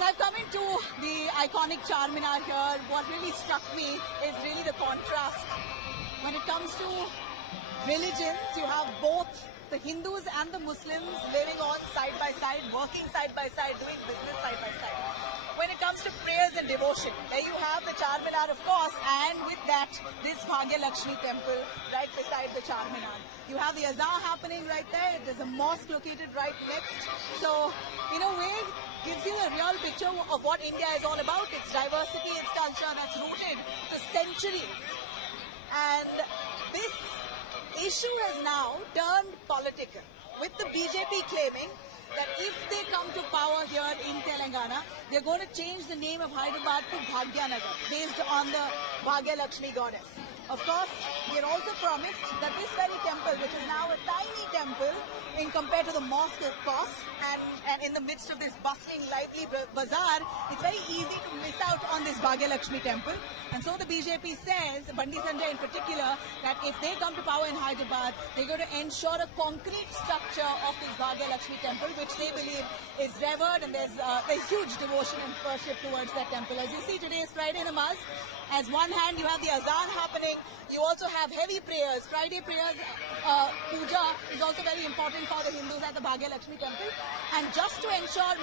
As I've come into the iconic Charminar here, what really struck me is really the contrast. When it comes to religions, you have both the Hindus and the Muslims living on side by side, working side by side, doing business side by side. When it comes to prayers and devotion, there you have the Charminar, of course, and with that, this Bhagya Lakshmi temple right beside the Charminar. You have the Azan happening right there. There's a mosque located right next. So, in a way, gives you a real picture of what India is all about. Its diversity, its culture that's rooted to centuries. And this issue has now turned political, with the BJP claiming that if they come to power here in Telangana, they're going to change the name of Hyderabad to Bhagyanagar, based on the Bhagya Lakshmi goddess. Of course, we are also promised that this very temple, which is now a tiny temple in compared to the mosque, of course, and in the midst of this bustling, lively bazaar, it's very easy to miss out on this Bhagya Lakshmi temple. And so the BJP says, Bandi Sanjay in particular, that if they come to power in Hyderabad, they're going to ensure a concrete structure of this Bhagya Lakshmi temple, which they believe is revered, and there's huge devotion and worship towards that temple. As you see, today is Friday Namaz. As one hand, you have the Azan happening. You also have heavy prayers. Friday prayers, puja is also very important for the Hindus at the Bhagya Lakshmi temple. And just to ensure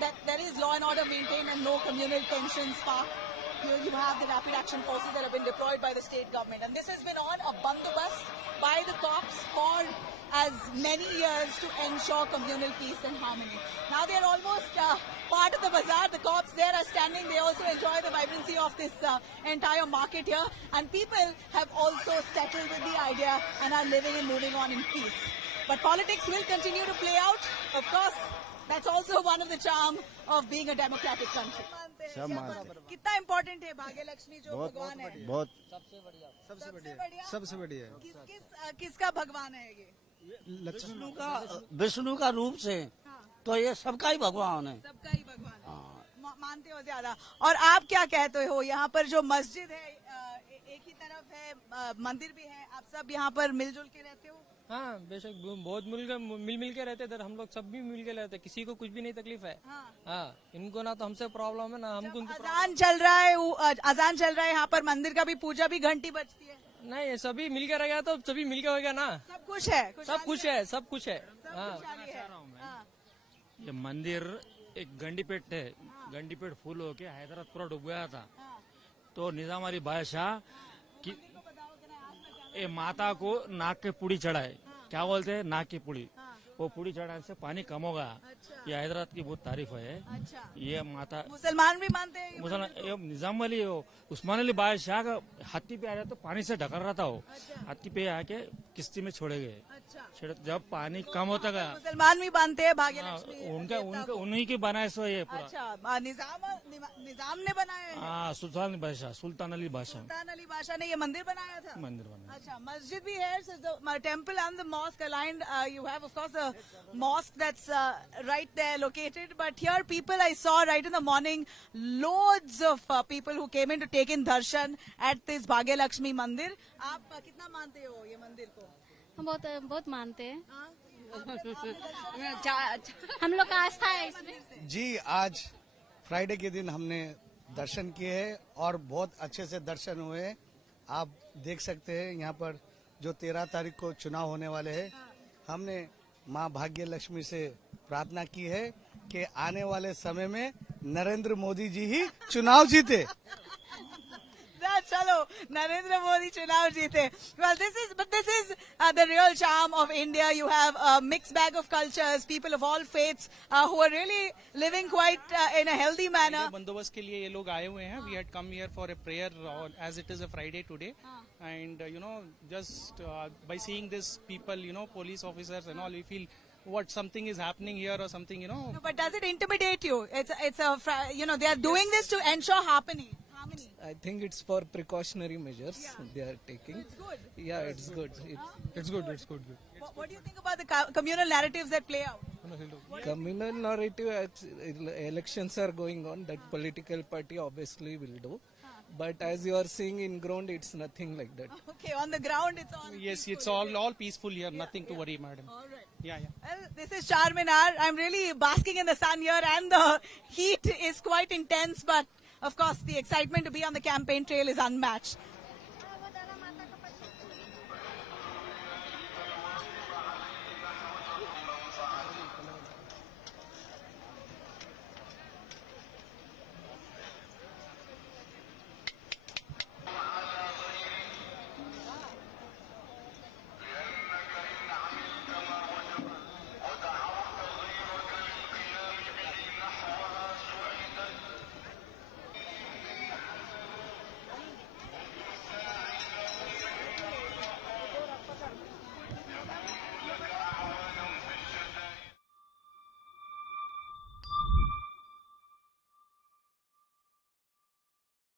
that there is law and order maintained and no communal tensions spark, you have the rapid action forces that have been deployed by the state government. And this has been on a bandobast by the cops for as many years to ensure communal peace and harmony. Now they're almost part of the bazaar. The cops there are standing. They also enjoy the vibrancy of this entire market here. And people have also settled with the idea and are living and moving on in peace. But politics will continue to play out. Of course, that's also one of the charm of being a democratic country. सब मानते कितना important है भाग्य लक्ष्मी जो भगवान है? बहुत सबसे बढ़िया सबसे बढ़िया किसका भगवान है ये? विष्णु का रूप से तो ये सबका ही भगवान है। सबका ही भगवान है। मानते हो ज्यादा। और आप क्या कहते हो, यहाँ पर जो मस्जिद है एक ही तरफ है, मंदिर भी है, आप सब यहाँ पर मिलजुल के रहते हो? हाँ बेशक, बहुत मिल के रहते इधर। हम लोग सब भी मिल के रहते, किसी को कुछ भी नहीं तकलीफ है। हाँ, इनको ना तो हमसे प्रॉब्लम है ना हमको। अजान चल रहा है यहाँ पर, मंदिर का भी पूजा भी घंटी बजती है। नहीं, सभी मिल के रहेगा तो सभी मिल के होगा ना। सब कुछ है, सब कुछ है। हाँ, ये मंदिर एक गंडीपेट है, गंडीपेट फुल होके हैदराबाद पूरा डूब गया था। तो निजाम अली बादशाह की ये माता को नाक के पुड़ी चढ़ाए, क्या बोलते हैं नाक की पुड़ी, वो पुड़ी चढ़ाने से पानी कम होगा। ये हैदराबाद की बहुत तारीफ है। ये माता मुसलमान भी मानते हैं। मुसलमान निजाम अली उस्मान अली बादशाह का हाथी पे आया तो पानी से ढकर रहा था, वो हाथी पे आके किश्ती में छोड़े गए। जब पानी कम होता गया, मुसलमान भी मानते हैं भाग्य लक्ष्मी। उनका उन्हीं की बनाए सो ये पूरा। अच्छा, निजाम ने बनाया है? हाँ, सुल्तान अली बादशाह ने ये मंदिर बनाया था। अच्छा, मस्जिद भी है, temple and the mosque aligned. You have of course a mosque that's right there located, but here people I saw right in the morning, loads of people who came in to take in darshan at this Bhagya Lakshmi मंदिर। आप कितना मानते हो ये मंदिर को? हम बहुत मानते हैं। हम लोग का आस्था है इसमें। जी, आज फ्राइडे के दिन हमने दर्शन किए हैं और बहुत अच्छे से दर्शन हुए। आप देख सकते हैं यहाँ पर जो 13 तारीख को चुनाव होने वाले हैं, हमने माँ भाग्य लक्ष्मी से प्रार्थना की है कि आने वाले समय में नरेंद्र मोदी जी ही चुनाव जीते। चलो, नरेंद्र मोदी चुनाव जीते। Well, this is the real charm of India. You have a mixed bag of cultures, people of all faiths who are really living quite in a healthy manner. बंदोबस्त के लिए ये लोग आए हुए हैं। We had come here for a prayer as it is a Friday today, and just by seeing this people, police officers and all, we feel what something is happening here or something, No, but does it intimidate you? They are doing this to ensure harmony. I think it's for precautionary measures they are taking. It's good. Yeah, it's good. it's good. What do you think about the communal narratives that play out? Communal narrative, elections are going on, that political party obviously will do. But as you are seeing in ground, it's nothing like that. Okay, on the ground it's all Yes, peaceful, it's is it? all peaceful here. Nothing to worry, madam. All right. Yeah, yeah. Well, this is Charminar. I'm really basking in the sun here, and the heat is quite intense, but of course, the excitement to be on the campaign trail is unmatched.